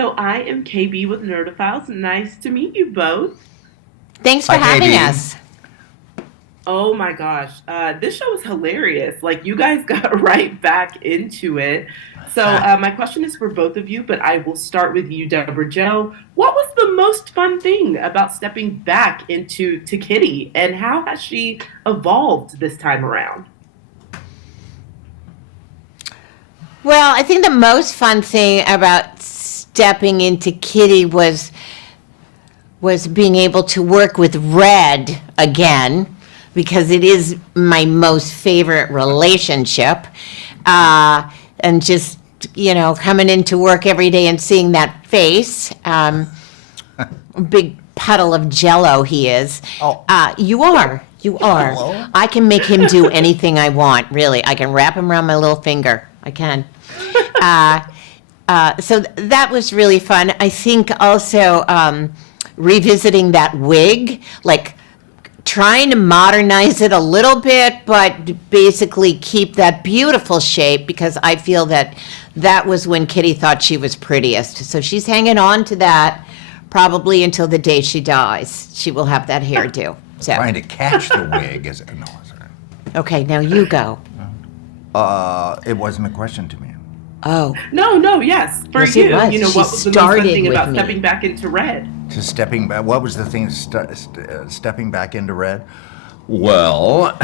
So I am KB with Nerdophiles. Nice to meet you both. Thanks for Hi, having KB. us. Oh my gosh, this show is hilarious. Like you guys got right back into it. So my question is for both of you, but I will start with you, Deborah Jo. What was the most fun thing about stepping back into Kitty, and how has she evolved this time around? Well, I think the most fun thing about stepping into Kitty was being able to work with Red again, because it is my most favorite relationship. And just, coming into work every day and seeing that face. Big puddle of jello he is. Oh. You are. You are. Hello? I can make him do anything I want, really. I can wrap him around my little finger. I can. So that was really fun. I think also revisiting that wig, like trying to modernize it a little bit, but basically keep that beautiful shape, because I feel that was when Kitty thought she was prettiest. So she's hanging on to that probably until the day she dies. She will have that hairdo. So Trying to catch the wig is no. okay, now you go. It wasn't a question to me. Oh, No, yes, for Yes, it you. was. You know, She what was the most fun started thing with about me. stepping back into Red? To stepping back, what was the thing? Stepping back into Red. Well,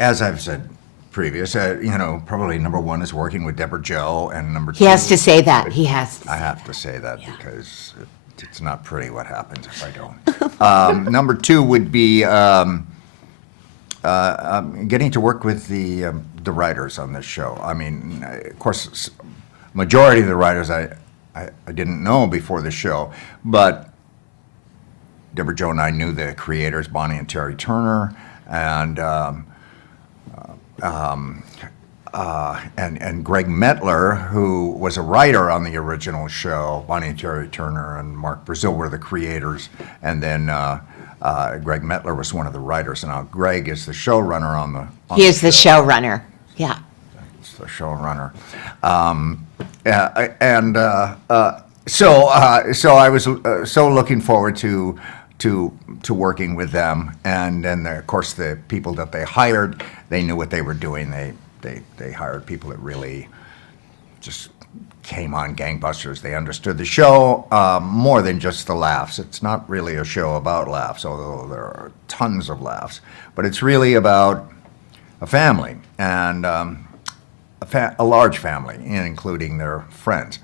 as I've said previous, probably number one is working with Debra Jo, and number two. he has to say that. He has to. I have to say that because it's not pretty what happens if I don't. Number two would be getting to work with the writers on this show. I mean, of course, majority of the writers I didn't know before the show, but Debra Jo and I knew the creators, Bonnie and Terry Turner, and Greg Metler, who was a writer on the original show. Bonnie and Terry Turner and Mark Brazil were the creators, and then Greg Metler was one of the writers. And now Greg is the showrunner He is the showrunner. Yeah. He's the showrunner. So I was so looking forward to working with them, and then of course the people that they hired, they knew what they were doing. They hired people that really just came on gangbusters. They understood the show more than just the laughs. It's not really a show about laughs, although there are tons of laughs. But it's really about a family, and a large family, including their friends.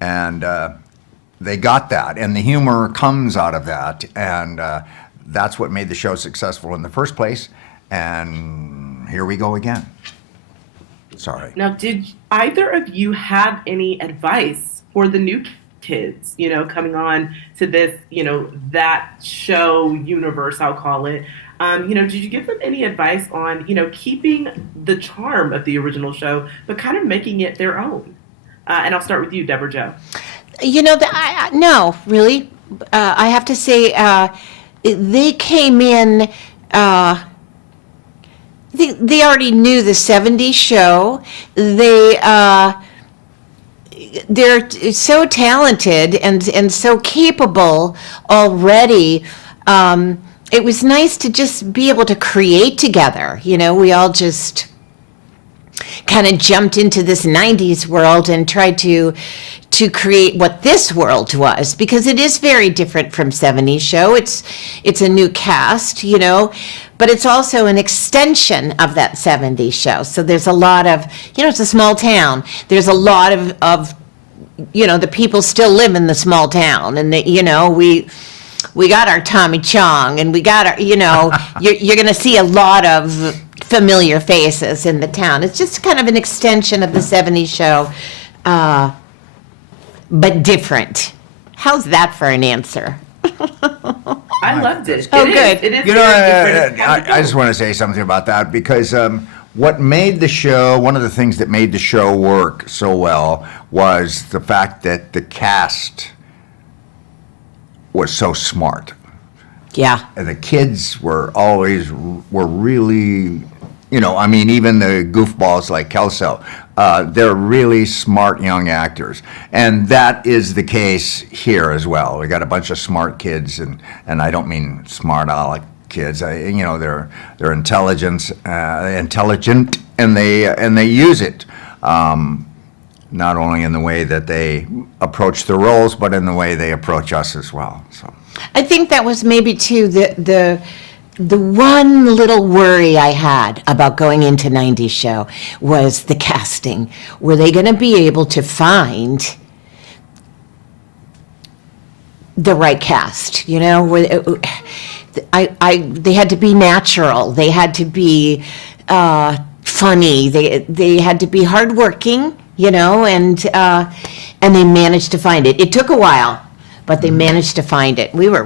And they got that, and the humor comes out of that, and that's what made the show successful in the first place. And here we go again. Sorry. Now, did either of you have any advice for the new kids, coming on to this, that show universe, I'll call it? Did you give them any advice on, keeping the charm of the original show, but kind of making it their own? And I'll start with you, Deborah Jo. No, really. I have to say, they came in. They already knew the '70s show. They're so talented and so capable already. It was nice to just be able to create together. We all just kind of jumped into this '90s world and tried to create what this world was, because it is very different from '70s show. It's a new cast, but it's also an extension of that '70s show. So there's a lot of, it's a small town. There's a lot of the people still live in the small town, and we got our Tommy Chong, and we got our, you're going to see a lot of familiar faces in the town. It's just kind of an extension of the '70s show, but different. How's that for an answer? I loved it. Oh, It is. good. It is You know, very different. How'd it I go? just want to say something about that, because what made the show, one of the things that made the show work so well was the fact that the cast was so smart. Yeah. And the kids were really, even the goofballs like Kelso, they're really smart young actors, and that is the case here as well. We got a bunch of smart kids, and I don't mean smart aleck kids. They're intelligent, and they use it. Not only in the way that they approach the roles, but in the way they approach us as well. So I think that was maybe too the one little worry I had about going into 90s show was the casting. Were they going to be able to find the right cast? You know, they had to be natural. They had to be funny. They had to be hardworking. You know, and they managed to find it. It took a while, but they managed to find it. We were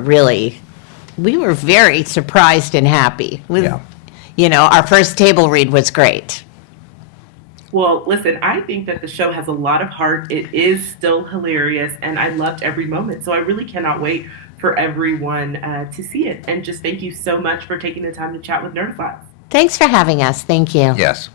very surprised and happy. Our first table read was great. Well, listen, I think that the show has a lot of heart. It is still hilarious, and I loved every moment. So I really cannot wait for everyone to see it. And just thank you so much for taking the time to chat with Nerdifies. Thanks for having us. Thank you. yes.